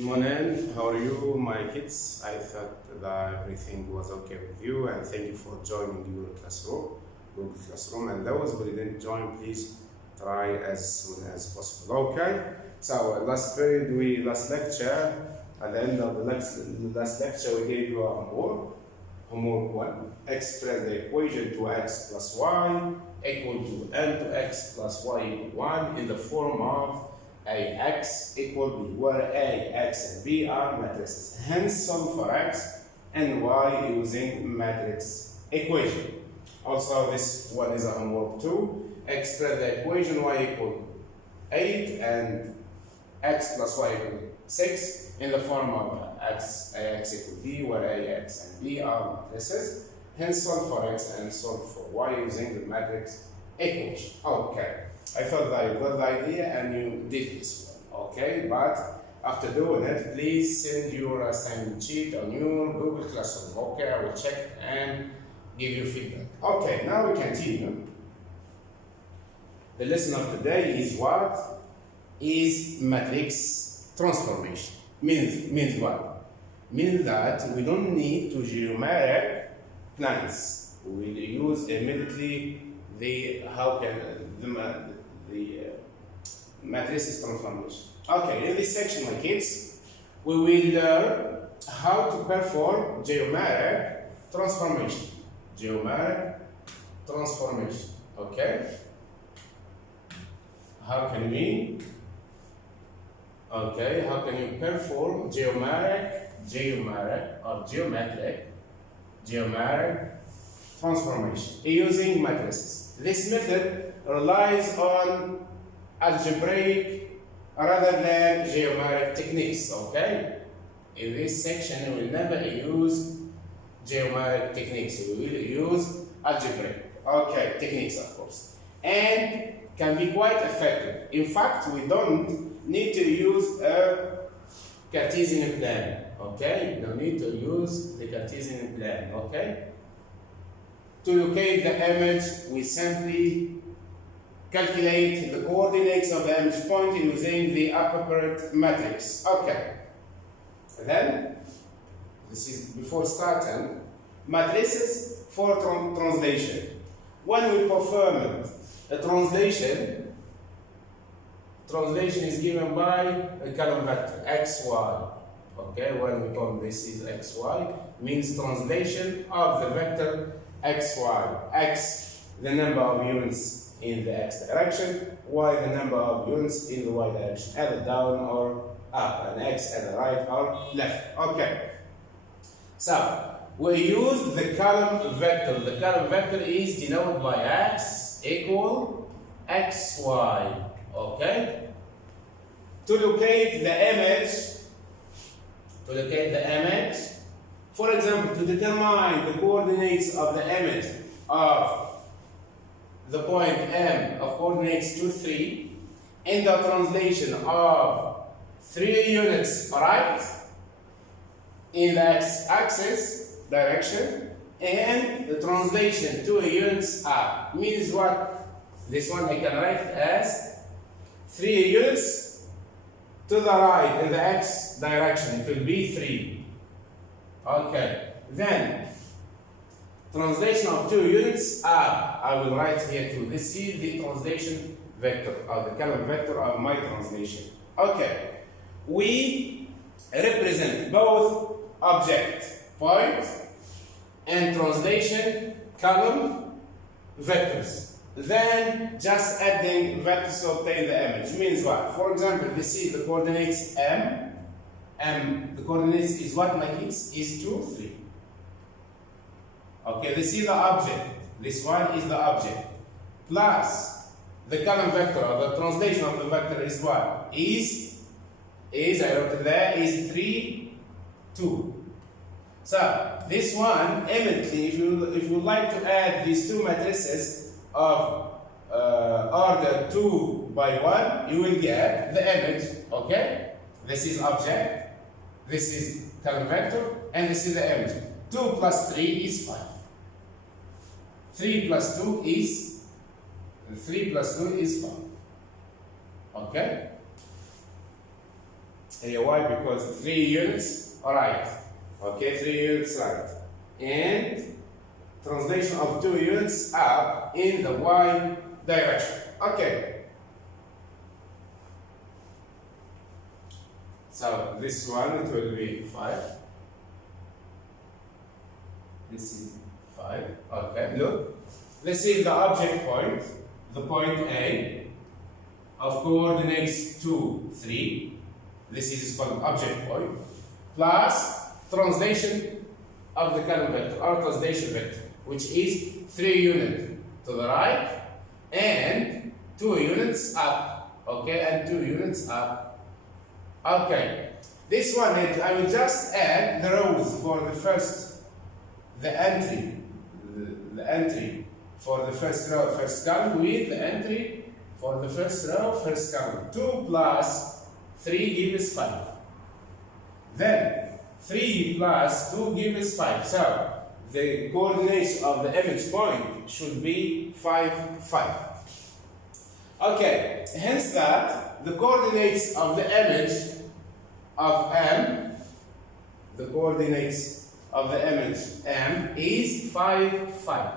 Morning, how are you, my kids? I thought that everything was okay with you, and thank you for joining Google Classroom. And those who didn't join, please try as soon as possible. Okay. So last lecture, at the end of the last lecture, we gave you a homework. Homework 1. Express the equation to x plus y equal to n to x plus y equal 1 in the form of ax equal b, where a, x, and b are matrices. Hence, solve for x and y using matrix equation. Also, this one is a homework 2. Express the equation y equal 8 and x plus y equal 6 in the form of ax equal b, where a, x, and b are matrices. Hence, solve for x and solve for y using the matrix equation. Okay. I thought that you got the idea and you did this one, okay? But after doing it, please send your assignment sheet on your Google Classroom, okay? I will check and give you feedback. Okay, now we continue. The lesson of today is what? Is matrix transformation. Means what? Means that we don't need to geometric plans. We will use immediately the matrices transformation. Okay, in this section, my kids, we will learn how to perform geometric transformation. Geometric transformation. Okay. How can we? Okay, how can you perform geometric transformation using matrices? This method relies on algebraic rather than geometric techniques, okay? In this section, we will never use geometric techniques. We will use algebraic, okay, techniques, of course. And can be quite effective. In fact, we don't need to use a Cartesian plan, okay? We don't need to use the Cartesian plan, okay? To locate the image, we simply calculate the coordinates of the image point using the appropriate matrix. Okay. Then, this is before starting, matrices for translation. When we perform a translation is given by a column vector, xy. Okay, when we call this is xy, means translation of the vector xy. X, the number of units in the x direction, y, the number of units in the y direction, either down or up, and x at the right or left. Okay. So, we use the column vector. The column vector is denoted by x equal xy. Okay. To locate the image, for example, to determine the coordinates of the image of the point M of coordinates 2, 3, in the translation of 3 units right in the x-axis direction, and the translation 2 units up. Means what? This one I can write as 3 units to the right in the x direction. It will be 3. Okay. Then translation of 2 units up. I will write here 2. This is the translation vector, or the column vector of my translation. Okay. We represent both object, point, and translation column vectors. Then just adding vectors to obtain the image. Means what? For example, this is the coordinates M. The coordinates is what, my kids? Is 2, 3. Okay, this is the object. This one is the object. Plus the column vector, or the translation of the vector is what? I wrote it there, is 3, 2. So this one, immediately, if you like to add these two matrices of order 2 by 1, you will get the image. Okay? This is object, this is column vector, and this is the image. 2 plus 3 is 5. 3 plus 2 is 5. Okay? Area Y because 3 units right. Okay, 3 units right. And translation of 2 units up in the Y direction. Okay. So this one, it will be 5. This is 5. Okay, look. Let's see the object point, the point A, of coordinates 2, 3. This is called object point, plus translation of the column vector, or translation vector, which is 3 units to the right and 2 units up. Okay, and 2 units up. Okay, this one I will just add the rows for the first, the entry for the first row, first column, with the entry for the first row, first column. 2 plus 3 gives 5. Then 3 plus 2 gives 5. So the coordinates of the image point should be 5, 5. Okay, hence that the coordinates of the image of M, the coordinates of the image M is 5, 5.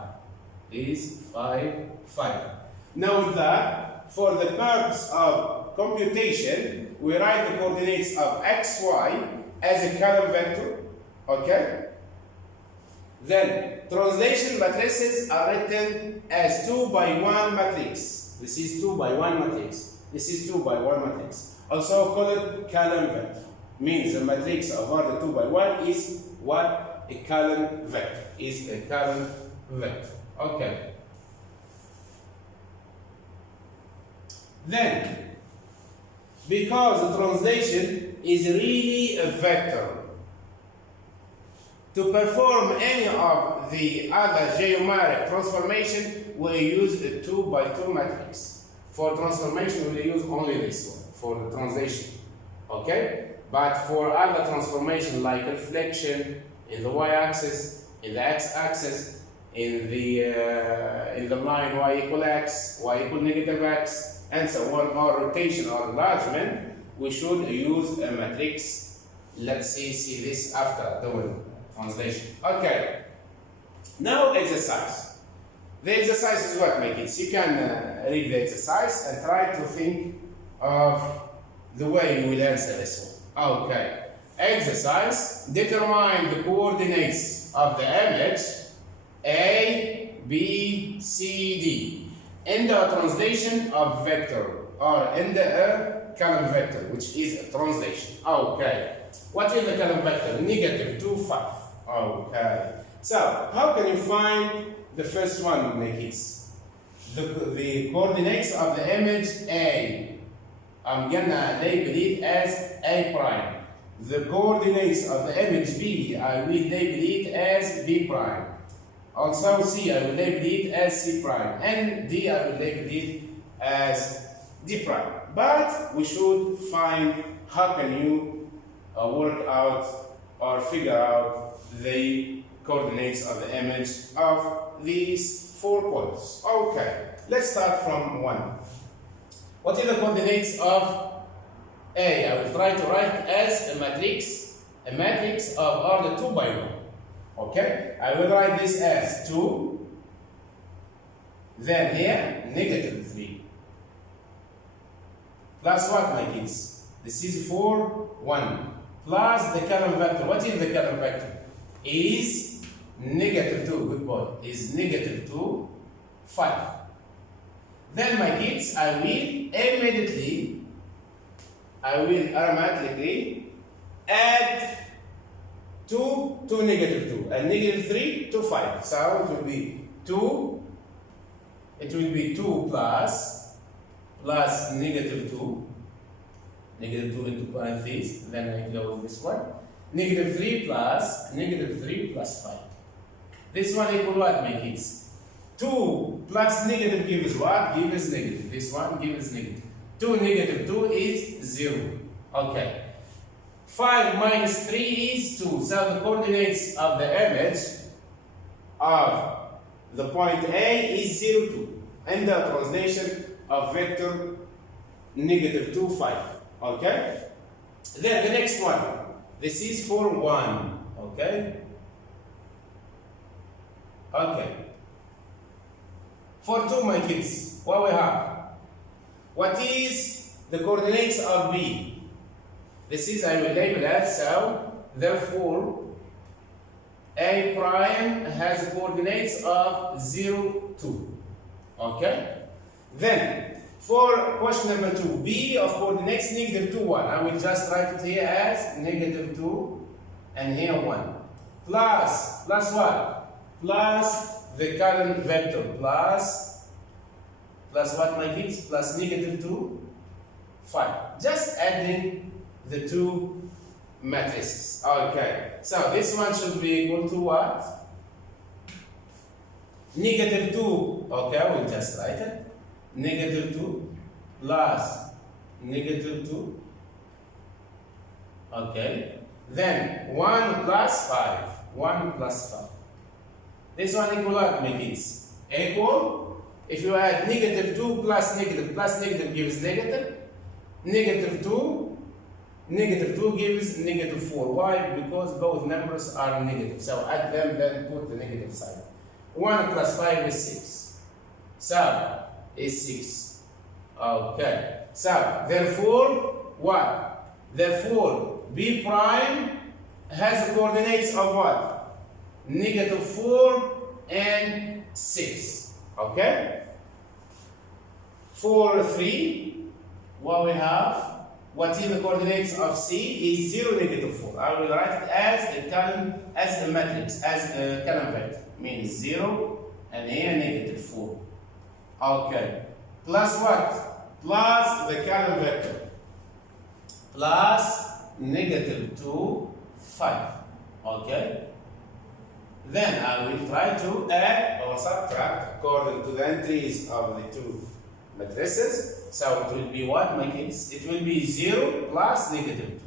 Is 5, 5. Note that for the purpose of computation, we write the coordinates of x, y as a column vector. Okay? Then translation matrices are written as 2 by 1 matrix. This is 2 by 1 matrix. This is 2 by 1 matrix. Also called column vector. Means the matrix over the 2 by 1 is what? A column vector. Is a column vector. Okay. Then, because the translation is really a vector, to perform any of the other geometric transformation, we use a 2 by 2 matrix. For transformation, we use only this one for the translation. Okay? But for other transformation like reflection in the y-axis, in the x-axis, in the line y equal x, y equal negative x, and so on, or rotation or enlargement, we should use a matrix. Let's see this after doing translation. Okay. Now exercise. The exercise is what, my kids? You can read the exercise and try to think of the way you will answer this one. Okay. Exercise. Determine the coordinates of the image A, B, C, D in the translation of vector, or in the column vector, which is a translation. Okay. What is the column vector? Negative 2, 5. Okay. So, how can you find the first one, my kids? The coordinates of the image A. I'm gonna label it as A prime. The coordinates of the image B, I will label it as B prime. Also C, I will label it as C prime. And D, I will label it as D prime. But we should find how can you work out or figure out the coordinates of the image of these 4 points. Okay, let's start from 1. What are the coordinates of A? I will try to write as a matrix of order 2 by 1. Okay, I will write this as 2, then here negative 3. Plus what, my kids? This is 4, 1. Plus the column vector. What is the column vector? Is negative 2. Good boy. Is negative 2, 5. Then, my kids, I will automatically add 2 to negative 2 and negative 3 to 5. So it will be 2. It will be 2 plus negative 2. Negative 2 into parentheses. Then I close this one. Negative 3 plus 5. This one equal what, my kids? 2 plus negative gives what? Gives negative. This one gives negative. 2 negative 2 is 0. Okay. 5 minus 3 is 2. So the coordinates of the image of the point A is 0, 2. And the translation of vector negative 2, 5. Okay? Then the next one, this is for 1, okay? Okay. For 2, my kids, what we have? What is the coordinates of B? This is, I will label as, so, therefore, A prime has coordinates of 0, 2, okay? Then, for question number 2, B of coordinates negative 2, 1. I will just write it here as negative 2 and here 1. Plus what? Plus the current vector. Plus what, my kids? Plus negative 2, 5. Just adding the two matrices. Okay. So this one should be equal to what? Negative 2. Okay, we'll just write it. Negative 2 plus negative 2. Okay. Then 1 plus 5. 1 plus 5. This one equal what, my kids? Equal. If you add negative 2 plus negative gives negative. Negative 2 gives negative 4. Why? Because both numbers are negative. So add them, then put the negative side. 1 plus 5 is 6. So is 6. Okay. So, therefore, what? Therefore, B prime has the coordinates of what? Negative 4 and 6. Okay? For 3, what we have? What is the coordinates of C is 0, negative 4. I will write it as a column, as a matrix, as a column vector. Means 0 and here negative 4. Okay. Plus what? Plus the column vector. Plus negative 2, 5. Okay. Then I will try to add or subtract according to the entries of the two matrices. So it will be what, my kids? It will be 0 plus negative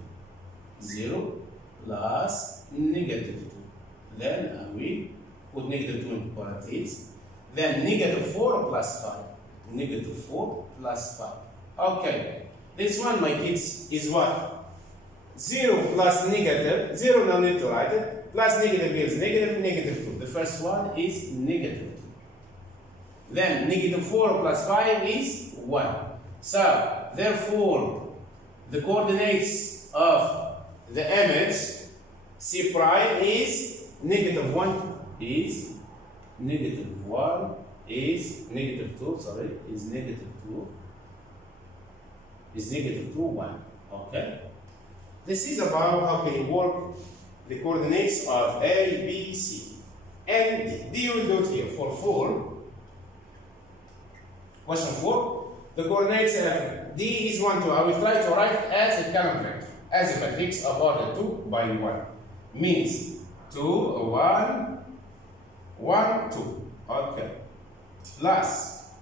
2. 0 plus negative 2. Then I will put negative 2 in parentheses. Then negative 4 plus 5. Negative 4 plus 5. Okay. This one, my kids, is what? 0 plus negative. 0, no need to write it. Plus negative gives negative, negative 2. The first one is negative 2. Then negative 4 plus 5 is 1. So, therefore, the coordinates of the image C prime is negative 1 is negative 1 is negative 2, sorry, is negative 2, is negative 2, 1. Okay? This is about how can you work the coordinates of A, B, C, and D. D will do it here for 4. Question 4. The coordinates of D is 1, 2. I will try to write as a column vector, as a matrix of order 2 by 1. Means 2, 1, 1, 2. Okay. Plus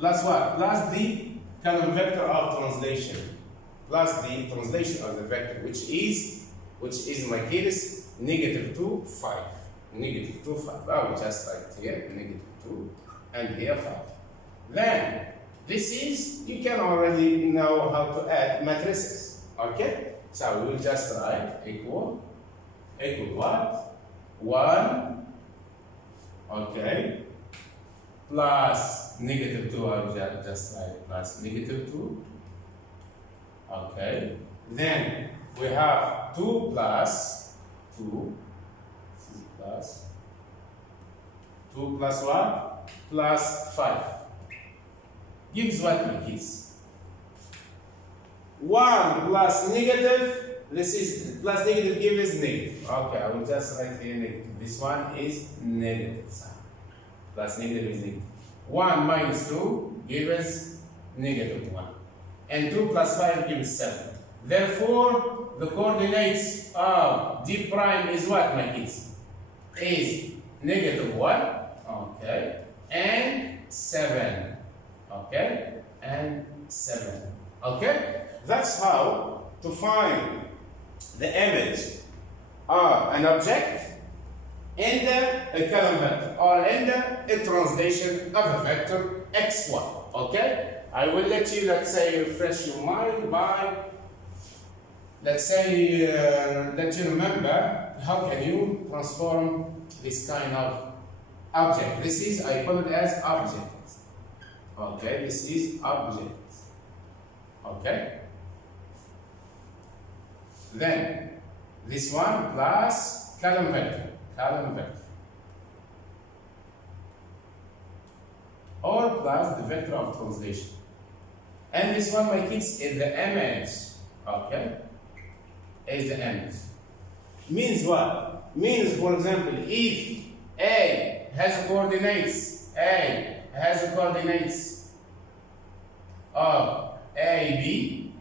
what? Plus the column vector of translation. Plus the translation of the vector, which is my case, negative 2, 5. Negative 2, 5. I will just write here, negative 2, and here 5. Then, this is, you can already know how to add matrices. Okay? So, we will just write equal what? 1, okay, plus negative 2, I will just write plus negative 2. Okay. Then we have 2 plus 2. This is plus 2 plus what? Plus 5. Gives what, my kids? 1 plus negative. This is plus negative gives negative. Okay, I will just write here negative. This one is negative sign. Plus negative is negative. 1 minus 2 gives negative 1. And 2 plus 5 gives 7. Therefore, the coordinates of D prime is what, my kids? Is negative 1, okay, and 7, okay, and 7, okay? That's how to find the image of an object in a column vector or in a translation of a vector x1, okay? I will let you, let's say, refresh your mind by let's say that you remember how can you transform this kind of object. This is, I call it as object. Okay, this is object. Okay. Then this one plus column vector, or plus the vector of translation. And this one, my kids, is the image. Okay, is the image. Means what? Means, for example, if A has coordinates, of AB,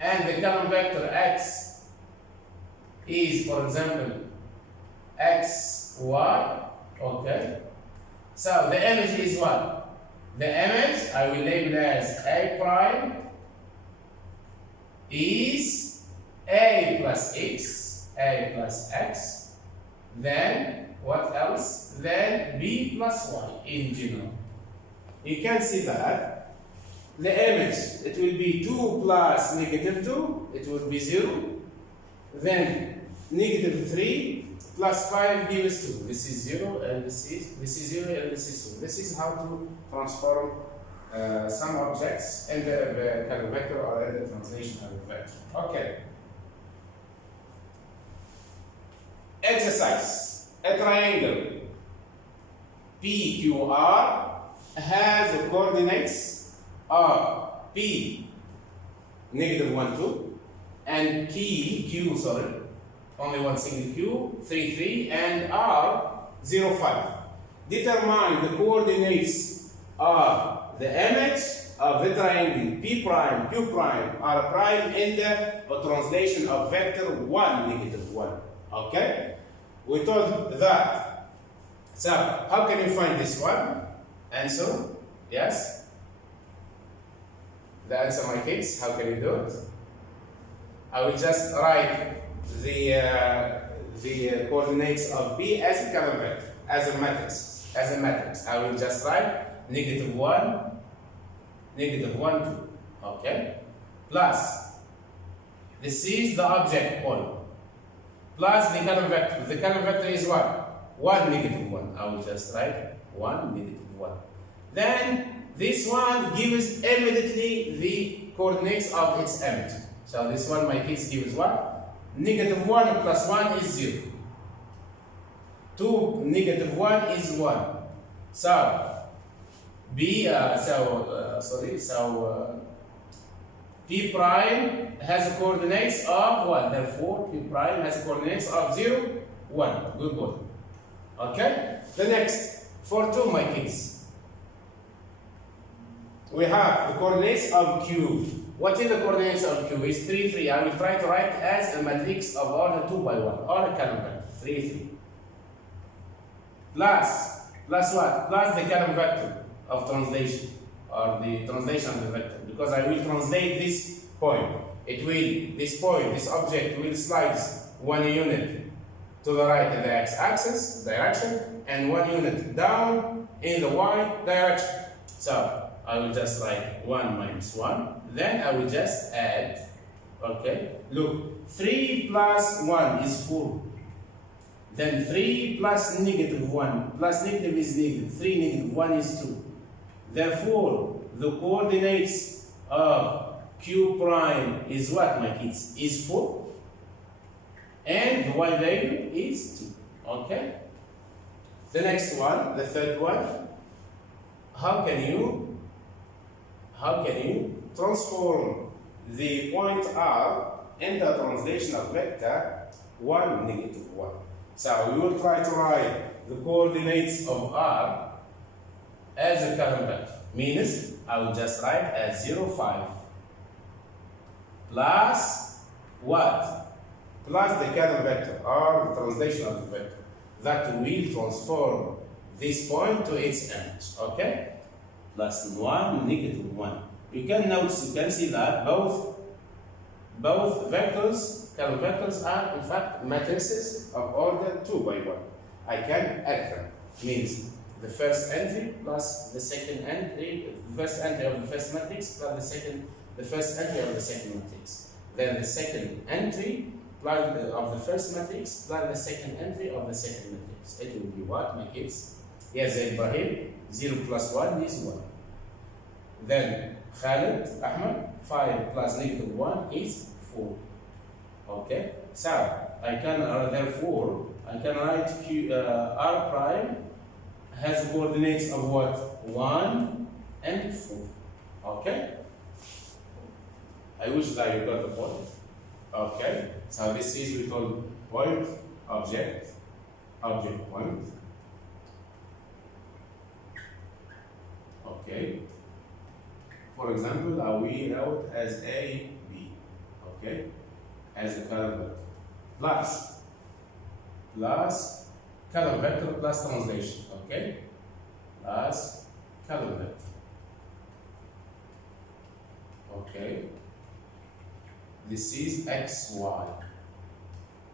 and the column vector X is, for example, XY, okay? So the image is what? The image, I will label as A prime, is A plus X, then what else? Then B plus Y in general. You can see that the image, it will be 2 plus negative 2, it will be 0. Then negative 3 plus 5 gives 2. This is 0 and this is 0 and this is 2. This is how to transform some objects in the column vector or in the translation of the vector. Okay. Exercise. A triangle PQR has the coordinates of P negative 1, 2 and Q, only one single Q, 3, 3 and R 0, 5. Determine the coordinates of the image of the triangle P prime, Q prime, R prime in the translation of vector 1, negative 1. Okay? We told that. So, how can you find this one? Answer? Yes? The answer, my kids, how can you do it? I will just write the coordinates of B as a column vector, as a matrix. I will just write negative 1, 2. Okay? Plus, this is the object point. Plus the column vector. The column vector is what? 1, negative 1. I will just write 1, negative 1. Then this one gives immediately the coordinates of its image. So this one, my kids, gives what? Negative 1 plus 1 is 0. 2 negative 1 is 1. So P prime has the coordinates of 1. Therefore, P prime has the coordinates of 0, 1. Good boy. Okay? The next, for 2, my kids. We have the coordinates of Q. What is the coordinates of Q? Is 3, 3. I will try to write as a matrix of order 2 by 1, or a column vector, 3, 3. Plus what? Plus the column vector of translation, or the translation of the vector, because I will translate this point. This object will slide 1 unit to the right in the x-axis direction, and 1 unit down in the y direction. So I will just write 1 minus 1. Then I will just add, okay, look, 3 plus 1 is 4. Then 3 plus negative 1, plus negative is negative, 3 negative 1 is 2. Therefore, the coordinates of Q prime is what, my kids? Is 4. And the y value is 2. Okay? The next one, the third one, how can you transform the point R in the translation of vector 1, negative 1? So we will try to write the coordinates of R as a column vector. Means I will just write as 0, 5 plus what? Plus the column vector or the translation of the vector that will transform this point to its image. Okay? Plus 1, negative 1. You can notice, you can see that both vectors, column vectors, are in fact matrices of order 2 by 1. I can add them. Means the first entry plus the second entry, the first entry of the first matrix plus the first entry of the second matrix. then the second entry of the first matrix plus the second entry of the second matrix. It will be what, my kids? Yes, Ibrahim, 0 plus 1 is 1. Then Khalid, Ahmed, 5 plus negative 1 is 4. Okay, so I can therefore I can write R prime has coordinates of what? 1 and 4. Okay, I wish that you got the point. Okay, so this is we call point object point. Okay, for example, we wrote as A, B, okay, as a color vector, plus color vector plus translation, okay, plus color vector, okay, this is X, Y,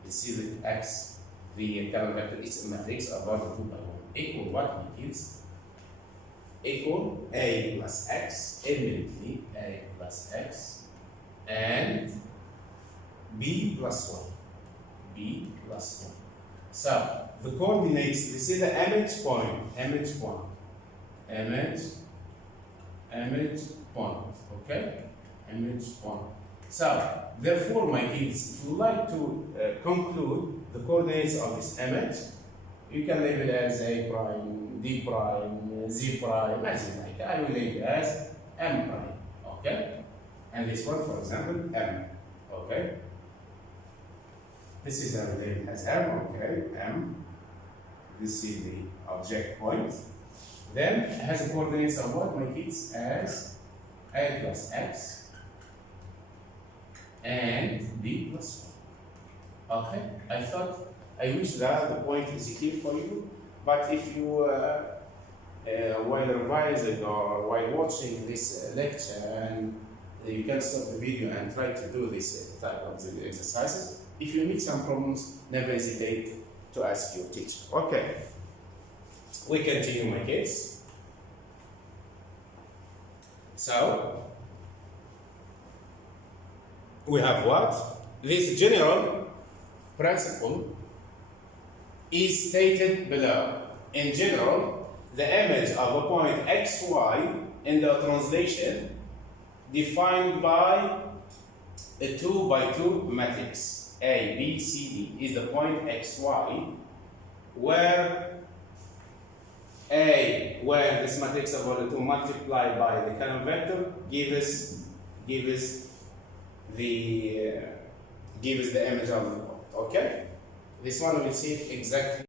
this is the X, the color vector is a matrix about 2 by 1, equal what, my kids? Equal A plus X, immediately A plus X, and B plus 1. B plus 1. So the coordinates, this is the image point, okay? Image point. So therefore, my kids, if you like to conclude the coordinates of this image, you can label it as A prime, D prime, Z prime, as you like. I will label it as M prime, okay? And this one, for example, M, okay? This is labeled as M, okay? M. This is the object point. Then it has the coordinates of what, my kids? As A plus X and B plus 1. Okay? I wish that the point is clear for you, but if you, while revising or while watching this lecture, and you can stop the video and try to do this type of exercises. If you meet some problems, never hesitate to ask your teacher. Okay, we continue, my kids. So, we have what? This general principle is stated below. In general, the image of a point xy in the translation defined by a 2 by 2 matrix A, B, C, D is the point xy where this matrix of order 2 multiplied by the column vector gives the image of the point. Okay, this one we will see exactly.